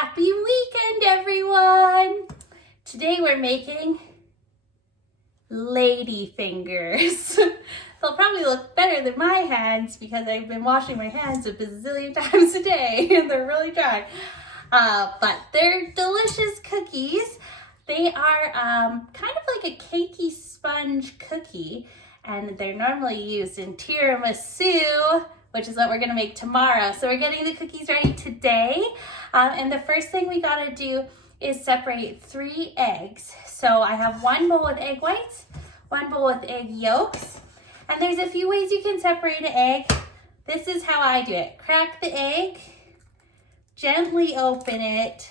Happy weekend, everyone! Today we're making Ladyfingers. They'll probably look better than my hands because I've been washing my hands a bazillion times a day and they're really dry. But they're delicious cookies. They are kind of like a cakey sponge cookie, and they're normally used in tiramisu, which is what we're gonna make tomorrow. So we're getting the cookies ready today. And the first thing we gotta do is separate 3 eggs. So I have 1 bowl with egg whites, 1 bowl with egg yolks, and there's a few ways you can separate an egg. This is how I do it. Crack the egg, gently open it,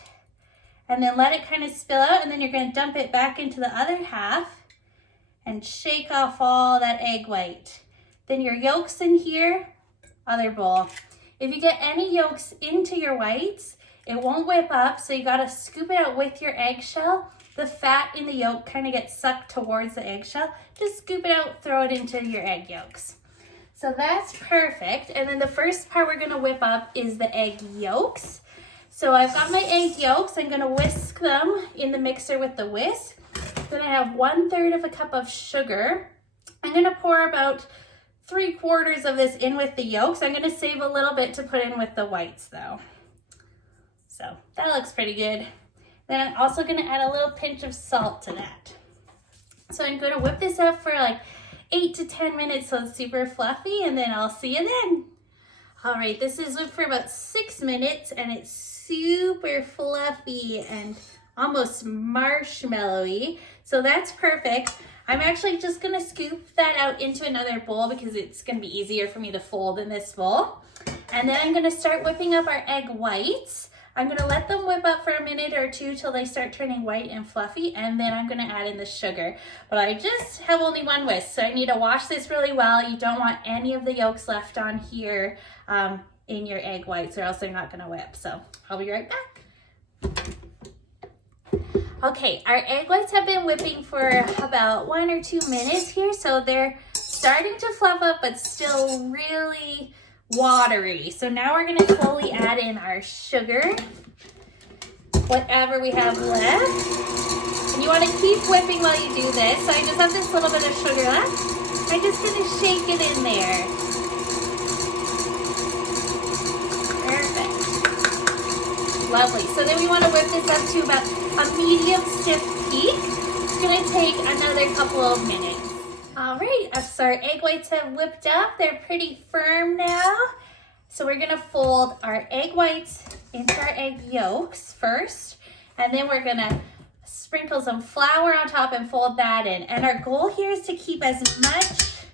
and then let it kind of spill out, and then you're gonna dump it back into the other half and shake off all that egg white. Then your yolks in here, other bowl. If you get any yolks into your whites, it won't whip up, so you gotta scoop it out with your eggshell. The fat in the yolk kind of gets sucked towards the eggshell. Just scoop it out, throw it into your egg yolks. So that's perfect. And then the first part we're gonna whip up is the egg yolks. So I've got my egg yolks. I'm gonna whisk them in the mixer with the whisk. Then I have 1/3 of a cup of sugar. I'm gonna pour about 3/4 of this in with the yolks. I'm gonna save a little bit to put in with the whites though. So that looks pretty good. Then I'm also gonna add a little pinch of salt to that. So I'm gonna whip this up for like 8 to 10 minutes so it's super fluffy, and then I'll see you then. All right, this is whipped for about 6 minutes and it's super fluffy and almost marshmallowy. So that's perfect. I'm actually just gonna scoop that out into another bowl because it's gonna be easier for me to fold in this bowl. And then I'm gonna start whipping up our egg whites. I'm gonna let them whip up for a minute or two till they start turning white and fluffy, and then I'm gonna add in the sugar. But I just have only 1 whisk, so I need to wash this really well. You don't want any of the yolks left on here in your egg whites, or else they're not gonna whip. So I'll be right back. Okay, our egg whites have been whipping for about 1 or 2 minutes here, so they're starting to fluff up, but still really watery. So now we're gonna slowly add in our sugar, whatever we have left. And you wanna keep whipping while you do this. So I just have this little bit of sugar left. I'm just gonna shake it in there. Perfect. Lovely. So then we wanna whip this up to about a medium stiff heat. It's gonna take another couple of minutes. All right, so our egg whites have whipped up. They're pretty firm now. So we're gonna fold our egg whites into our egg yolks first, and then we're gonna sprinkle some flour on top and fold that in. And our goal here is to keep as much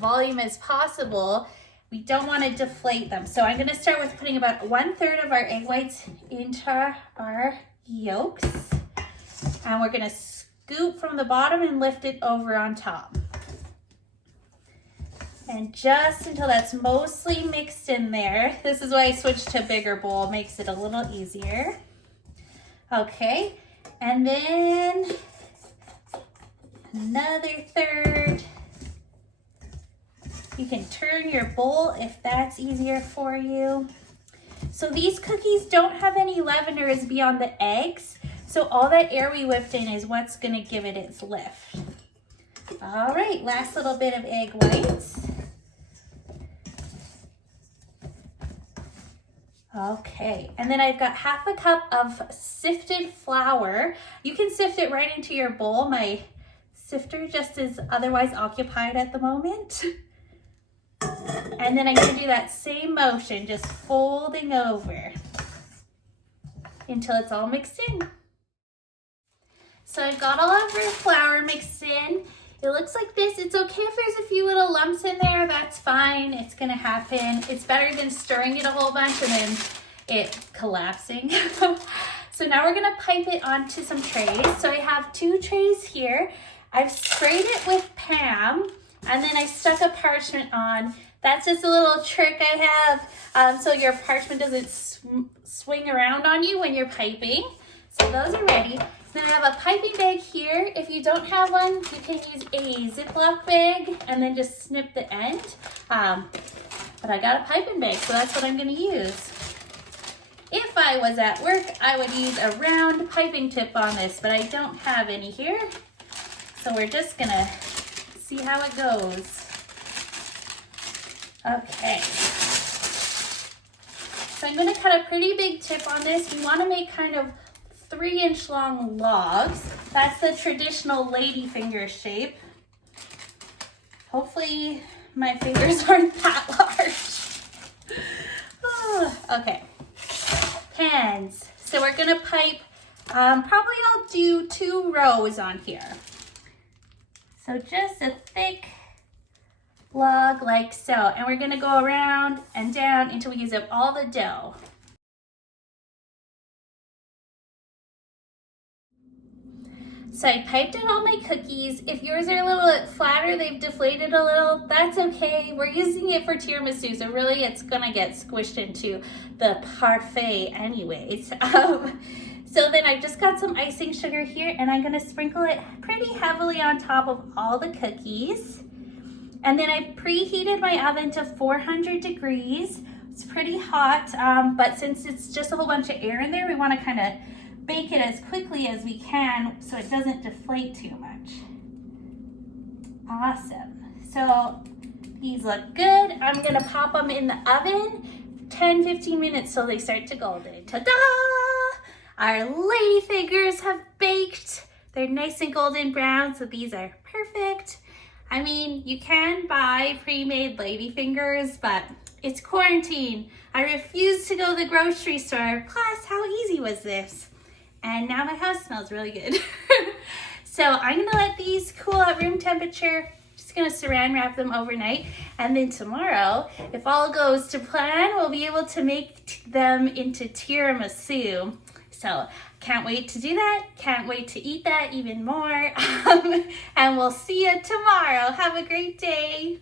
volume as possible. We don't wanna deflate them. So I'm gonna start with putting about 1/3 of our egg whites into our yolks. And we're gonna scoop from the bottom and lift it over on top. And just until that's mostly mixed in there. This is why I switched to a bigger bowl, makes it a little easier. Okay, and then another 1/3. You can turn your bowl if that's easier for you. So these cookies don't have any leaveners beyond the eggs. So all that air we whipped in is what's gonna give it its lift. All right, last little bit of egg whites. Okay, and then I've got 1/2 cup of sifted flour. You can sift it right into your bowl. My sifter just is otherwise occupied at the moment. And then I'm gonna do that same motion, just folding over until it's all mixed in. So I've got all of our flour mixed in. It looks like this. It's okay if there's a few little lumps in there, that's fine. It's gonna happen. It's better than stirring it a whole bunch and then it collapsing. So now we're gonna pipe it onto some trays. So I have 2 trays here. I've sprayed it with Pam, and then I stuck a parchment on. That's just a little trick I have so your parchment doesn't swing around on you when you're piping. So those are ready. Then I have a piping bag here. If you don't have one, you can use a Ziploc bag and then just snip the end. But I got a piping bag, so that's what I'm gonna use. If I was at work, I would use a round piping tip on this, but I don't have any here. So we're just gonna see how it goes. Okay. So I'm gonna cut a pretty big tip on this. We wanna make kind of 3-inch long logs. That's the traditional ladyfinger shape. Hopefully my fingers aren't that large. Oh, okay. Pans. So we're gonna pipe, probably I'll do 2 rows on here. So just a thick log like so. And we're gonna go around and down until we use up all the dough. So I piped out all my cookies. If yours are a little bit flatter, they've deflated a little, that's okay. We're using it for tiramisu, so really it's gonna get squished into the parfait anyways. So then I've just got some icing sugar here and I'm gonna sprinkle it pretty heavily on top of all the cookies. And then I've preheated my oven to 400 degrees. It's pretty hot, but since it's just a whole bunch of air in there, we wanna kinda bake it as quickly as we can so it doesn't deflate too much. Awesome. So these look good. I'm gonna pop them in the oven 10-15 minutes till they start to golden. Ta-da! Our ladyfingers have baked. They're nice and golden brown, so these are perfect. I mean, you can buy pre-made ladyfingers, but it's quarantine. I refuse to go to the grocery store. Plus, how easy was this? And now my house smells really good. So I'm gonna let these cool at room temperature. Just gonna saran wrap them overnight. And then tomorrow, if all goes to plan, we'll be able to make them into tiramisu. So can't wait to do that. Can't wait to eat that even more. And we'll see you tomorrow. Have a great day.